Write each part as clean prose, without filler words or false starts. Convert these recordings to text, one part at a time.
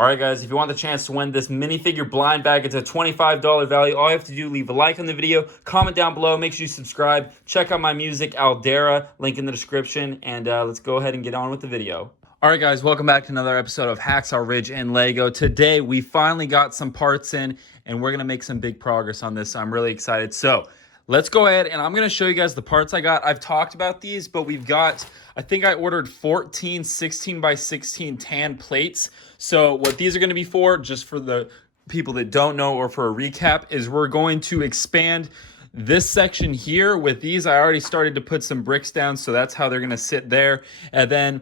All right, guys, if you want the chance to win this minifigure blind bag, it's a $25 value. All you have to do, leave a like on the video, comment down below, make sure you subscribe, check out my music, Aldera, link in the description, and let's go ahead and get on with the video. All right, guys, welcome back to another episode of Hacksaw Ridge and Lego. Today, we finally got some parts in, and we're going to make some big progress on this, so I'm really excited. So let's go ahead, and I'm going to show you guys the parts I got. I've talked about these, but we've got, I think I ordered 14 16 by 16 tan plates. So what these are going to be for, just for the people that don't know or for a recap, is we're going to expand this section here with these. I already started to put some bricks down, so that's how they're going to sit there. And then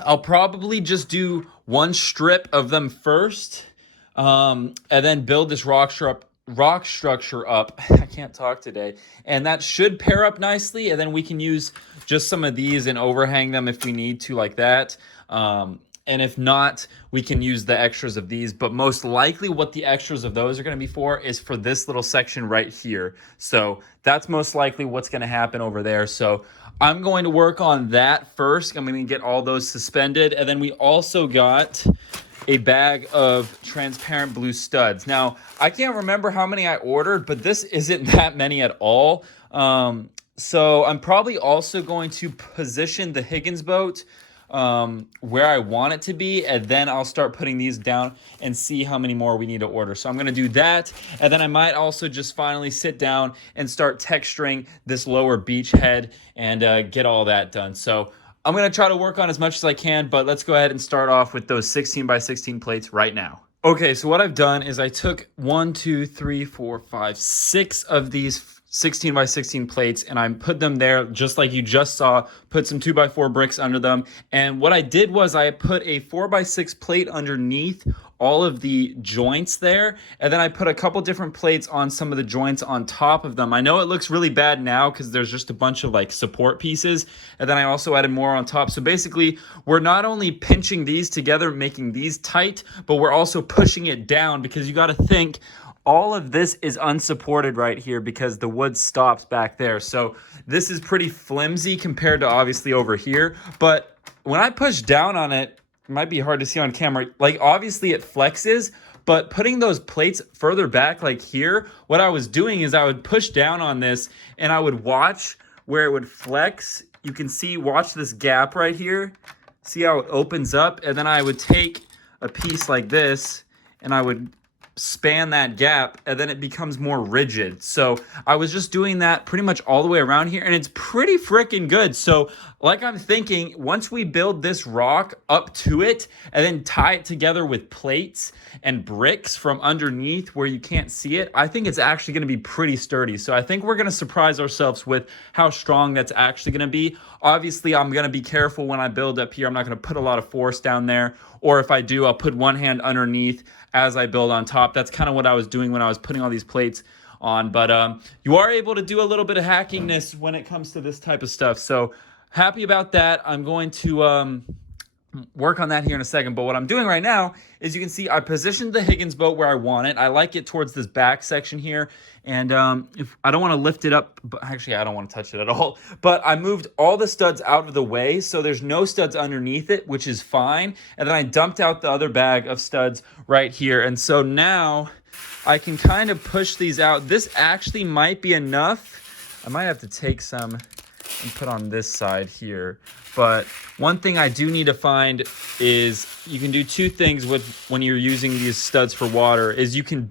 I'll probably just do one strip of them first, and then build this rock structure up. I can't talk today. And that should pair up nicely, and then we can use just some of these and overhang them if we need to, like that. And if not, we can use the extras of these, but most likely what the extras of those are going to be for is for this little section right here. So that's most likely what's going to happen over there. So I'm going to work on that first. I'm going to get all those suspended. And then we also got a bag of transparent blue studs. Now, I can't remember how many I ordered, but this isn't that many at all. So I'm probably also going to position the Higgins boat where I want it to be, and then I'll start putting these down and see how many more we need to order. So I'm going to do that, and then I might also just finally sit down and start texturing this lower beach head and get all that done. So I'm going to try to work on as much as I can, but let's go ahead and start off with those 16 by 16 plates right now. Okay, so what I've done is I took 6 of these 16 by 16 plates, and I put them there just like you just saw, put some 2x4 bricks under them. And what I did was I put a 4x6 plate underneath all of the joints there, and then I put a couple different plates on some of the joints on top of them. I know it looks really bad now because there's just a bunch of like support pieces, and then I also added more on top. So basically, we're not only pinching these together, making these tight, but we're also pushing it down, because you got to think all of this is unsupported right here because the wood stops back there. So this is pretty flimsy compared to obviously over here. But when I push down on it, it might be hard to see on camera. Like obviously it flexes, but putting those plates further back like here, what I was doing is I would push down on this and I would watch where it would flex. You can see, watch this gap right here. See how it opens up? And then I would take a piece like this and I would span that gap, and then it becomes more rigid. So I was just doing that pretty much all the way around here, and it's pretty freaking good. So like I'm thinking, once we build this rock up to it and then tie it together with plates and bricks from underneath where you can't see it, I think it's actually going to be pretty sturdy. So I think we're going to surprise ourselves with how strong that's actually going to be. Obviously, I'm going to be careful when I build up here. I'm not going to put a lot of force down there, or if I do, I'll put one hand underneath as I build on top. That's kind of what I was doing when I was putting all these plates on. But you are able to do a little bit of hackingness when it comes to this type of stuff. So happy about that. I'm going to work on that here in a second. But what I'm doing right now is, you can see I positioned the Higgins boat where I want it. I like it towards this back section here. And if I don't want to lift it up, but actually I don't want to touch it at all. But I moved all the studs out of the way, so there's no studs underneath it, which is fine. And then I dumped out the other bag of studs right here. And so now I can kind of push these out. This actually might be enough. I might have to take some and put on this side here. But one thing I do need to find is, you can do two things when you're using these studs for water, is you can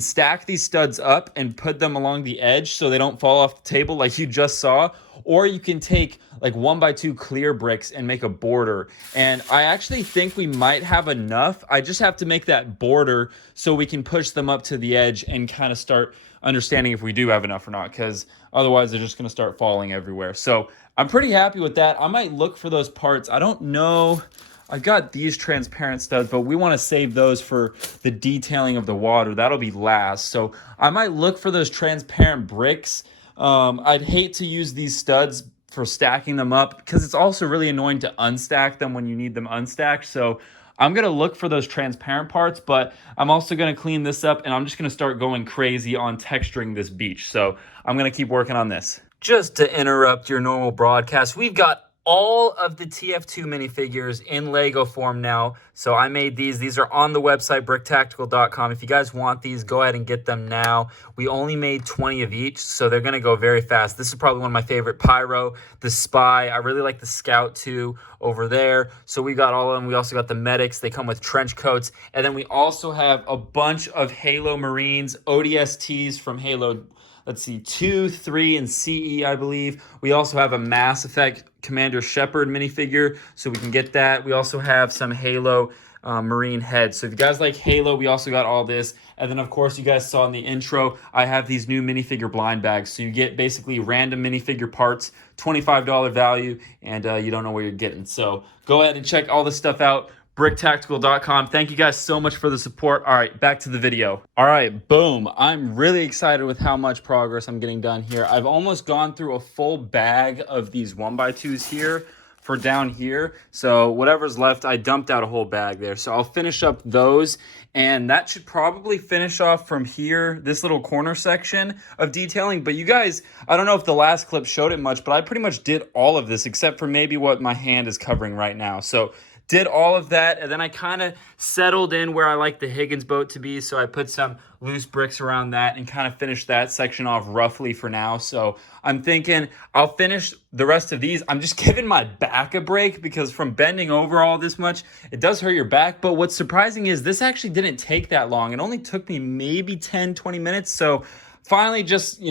stack these studs up and put them along the edge so they don't fall off the table like you just saw, or you can take like 1x2 clear bricks and make a border. And I actually think we might have enough. I just have to make that border so we can push them up to the edge and kind of start understanding if we do have enough or not, because otherwise they're just going to start falling everywhere. So I'm pretty happy with that. I might look for those parts. I don't know. I've got these transparent studs, but we want to save those for the detailing of the water. That'll be last. So I might look for those transparent bricks. I'd hate to use these studs for stacking them up, because it's also really annoying to unstack them when you need them unstacked. So I'm going to look for those transparent parts, but I'm also going to clean this up, and I'm just going to start going crazy on texturing this beach. So I'm going to keep working on this. Just to interrupt your normal broadcast, we've got all of the TF2 minifigures in Lego form now. So I made these. These are on the website, BrickTactical.com. If you guys want these, go ahead and get them now. We only made 20 of each, so they're going to go very fast. This is probably one of my favorite. Pyro, the Spy. I really like the Scout too over there. So we got all of them. We also got the Medics. They come with trench coats. And then we also have a bunch of Halo Marines, ODSTs from Halo, let's see, 2, 3, and CE, I believe. We also have a Mass Effect Commander Shepard minifigure, so we can get that. We also have some Halo Marine heads. So if you guys like Halo, we also got all this. And then, of course, you guys saw in the intro, I have these new minifigure blind bags. So you get basically random minifigure parts, $25 value, and you don't know where you're getting. So go ahead and check all this stuff out. BrickTactical.com. Thank you guys so much for the support. All right, back to the video. All right, boom. I'm really excited with how much progress I'm getting done here. I've almost gone through a full bag of these 1x2s here for down here. So whatever's left, I dumped out a whole bag there. So I'll finish up those, and that should probably finish off from here, this little corner section of detailing. But you guys, I don't know if the last clip showed it much, but I pretty much did all of this except for maybe what my hand is covering right now. So did all of that, and then I kind of settled in where I like the Higgins boat to be, so I put some loose bricks around that and kind of finished that section off roughly for now. So I'm thinking I'll finish the rest of these. I'm just giving my back a break because from bending over all this much, it does hurt your back. But what's surprising is this actually didn't take that long. It only took me maybe 10, 20 minutes. So finally just,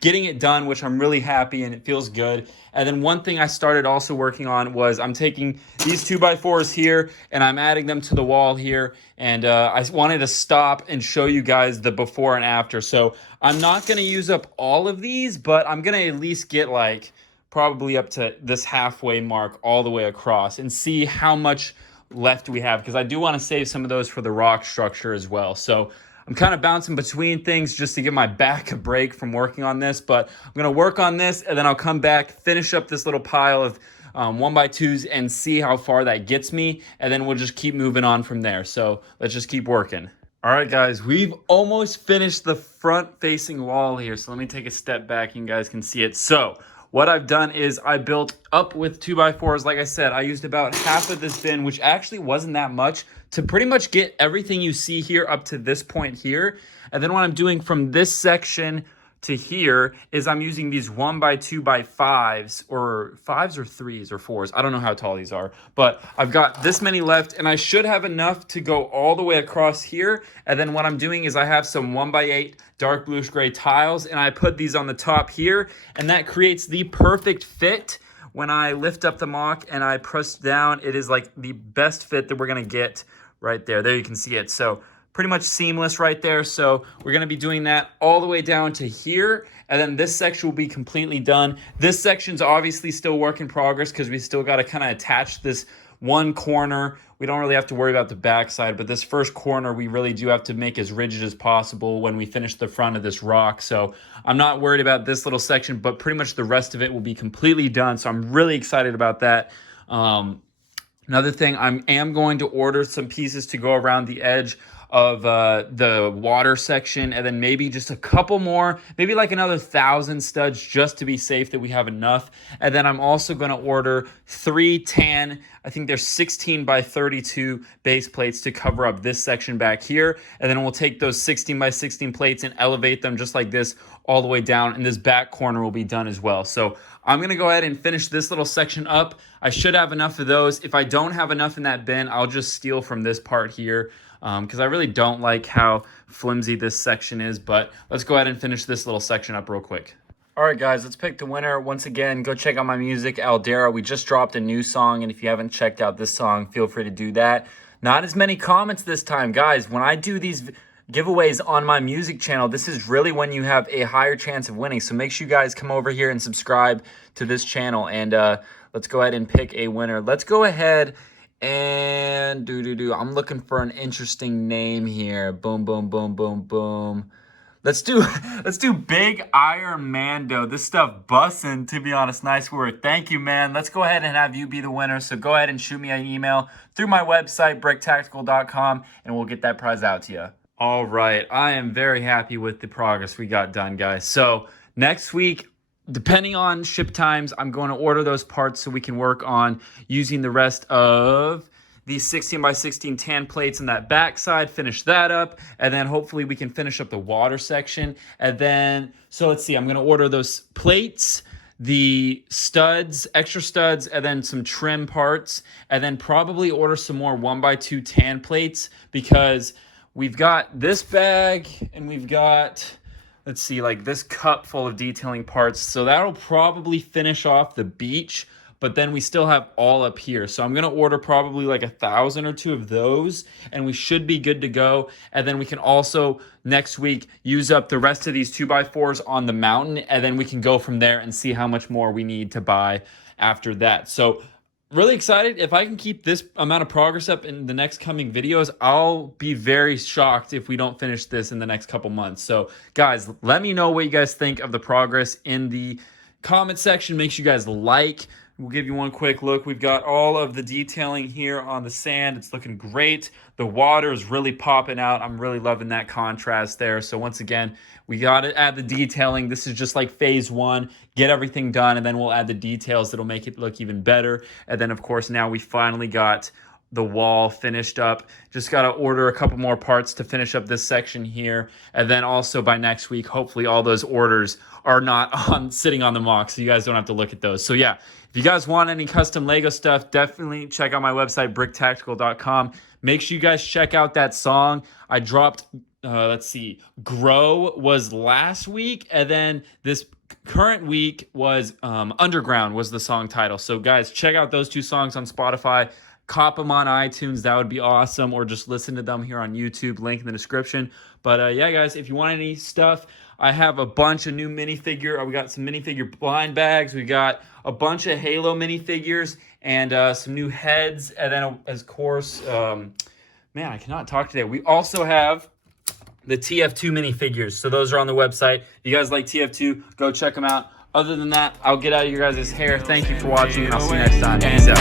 getting it done, which I'm really happy and it feels good. And then one thing I started also working on was I'm taking these 2x4s here and I'm adding them to the wall here. And I wanted to stop and show you guys the before and after. So I'm not going to use up all of these, but I'm going to at least get like probably up to this halfway mark all the way across and see how much left we have, because I do want to save some of those for the rock structure as well. So I'm kind of bouncing between things just to give my back a break from working on this, but I'm going to work on this and then I'll come back, finish up this little pile of 1x2s and see how far that gets me, and then we'll just keep moving on from there. So let's just keep working. All right, guys, we've almost finished the front-facing wall here, so let me take a step back and you guys can see it. So what I've done is I built up with 2x4s. Like I said, I used about half of this bin, which actually wasn't that much, to pretty much get everything you see here up to this point here. And then what I'm doing from this section to here is I'm using these 1x2x5s, or 5s or 3s or 4s. I don't know how tall these are, but I've got this many left and I should have enough to go all the way across here. And then what I'm doing is I have some 1x8 dark bluish gray tiles and I put these on the top here, and that creates the perfect fit. When I lift up the mock and I press down, it is like the best fit that we're gonna get right there. There you can see it. So pretty much seamless right there. So we're going to be doing that all the way down to here. And then this section will be completely done. This section's obviously still work in progress because we still got to kind of attach this one corner. We don't really have to worry about the back side, but this first corner we really do have to make as rigid as possible when we finish the front of this rock. So I'm not worried about this little section, but pretty much the rest of it will be completely done. So I'm really excited about that. Another thing, I am going to order some pieces to go around the edge of the water section, and then maybe just a couple more, maybe like another 1,000 studs just to be safe that we have enough. And then I'm also going to order 3 tan, I think they're 16x32 base plates to cover up this section back here. And then we'll take those 16x16 plates and elevate them just like this all the way down, and this back corner will be done as well. So I'm going to go ahead and finish this little section up. I should have enough of those. If I don't have enough in that bin, I'll just steal from this part here, because I really don't like how flimsy this section is. But let's go ahead and finish this little section up real quick. All right, guys, let's pick the winner. Once again, go check out my music, Aldera. We just dropped a new song, and if you haven't checked out this song, feel free to do that. Not as many comments this time. Guys, when I do these giveaways on my music channel, this is really when you have a higher chance of winning. So make sure you guys come over here and subscribe to this channel, and let's go ahead and pick a winner. Let's go ahead and I'm looking for an interesting name here. Boom, boom, boom, boom, boom. Let's do Big Iron Mando. This stuff bussin', to be honest. Nice word. Thank you, man. Let's go ahead and have you be the winner. So go ahead and shoot me an email through my website, BrickTactical.com, and we'll get that prize out to you. All right. I am very happy with the progress we got done, guys. So next week, depending on ship times, I'm going to order those parts so we can work on using the rest of these 16 by 16 tan plates in that backside, finish that up, and then hopefully we can finish up the water section. And then, so let's see, I'm going to order those plates, the studs, extra studs, and then some trim parts, and then probably order some more 1x2 tan plates, because we've got this bag and we've got, let's see, like this cup full of detailing parts. So that'll probably finish off the beach, but then we still have all up here. So I'm gonna order probably like 1,000 or 2 of those, and we should be good to go. And then we can also next week use up the rest of these 2x4s on the mountain, and then we can go from there and see how much more we need to buy after that. So really excited. If I can keep this amount of progress up in the next coming videos, I'll be very shocked if we don't finish this in the next couple months. So guys, let me know what you guys think of the progress in the comment section. Make sure you guys like. We'll give you one quick look. We've got all of the detailing here on the sand. It's looking great. The water is really popping out. I'm really loving that contrast there. So once again, we got to add the detailing. This is just like phase 1. Get everything done, and then we'll add the details that'll make it look even better. And then, of course, now we finally got the wall finished up. Just got to order a couple more parts to finish up this section here. And then also by next week, hopefully all those orders are not on sitting on the mock, so you guys don't have to look at those. So yeah, if you guys want any custom Lego stuff, definitely check out my website, BrickTactical.com. Make sure you guys check out that song. I dropped, let's see, Grow was last week, and then this current week was Underground was the song title. So guys, check out those 2 songs on Spotify. Cop them on iTunes, that would be awesome, or just listen to them here on YouTube, link in the description. But yeah, guys, if you want any stuff, I have a bunch of new minifigure. We got some minifigure blind bags. We got a bunch of Halo minifigures and some new heads. And then, of course, man, I cannot talk today. We also have the TF2 minifigures. So those are on the website. If you guys like TF2, go check them out. Other than that, I'll get out of your guys' hair. Thank you for watching, and I'll see you next time. Peace out.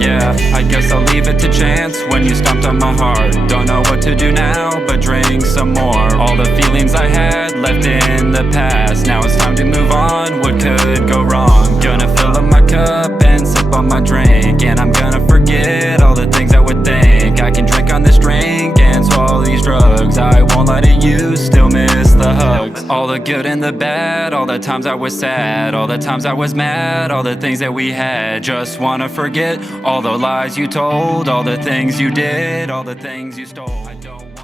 Yeah, I guess I'll leave it to chance when you stomped on my heart. Don't know what to do now, but drink some more. All the feelings I had left in the past. Now it's time to move on. What could go wrong? Gonna fill up my cup and sip on my drink, and I'm gonna forget all the things I would think. I can drink on this drink and swallow these drugs. I won't lie to you, still miss the hugs. All the good and the bad, all the times I was sad, all the times I was mad, all the things that we had. Just wanna forget all the lies you told, all the things you did, all the things you stole. I don't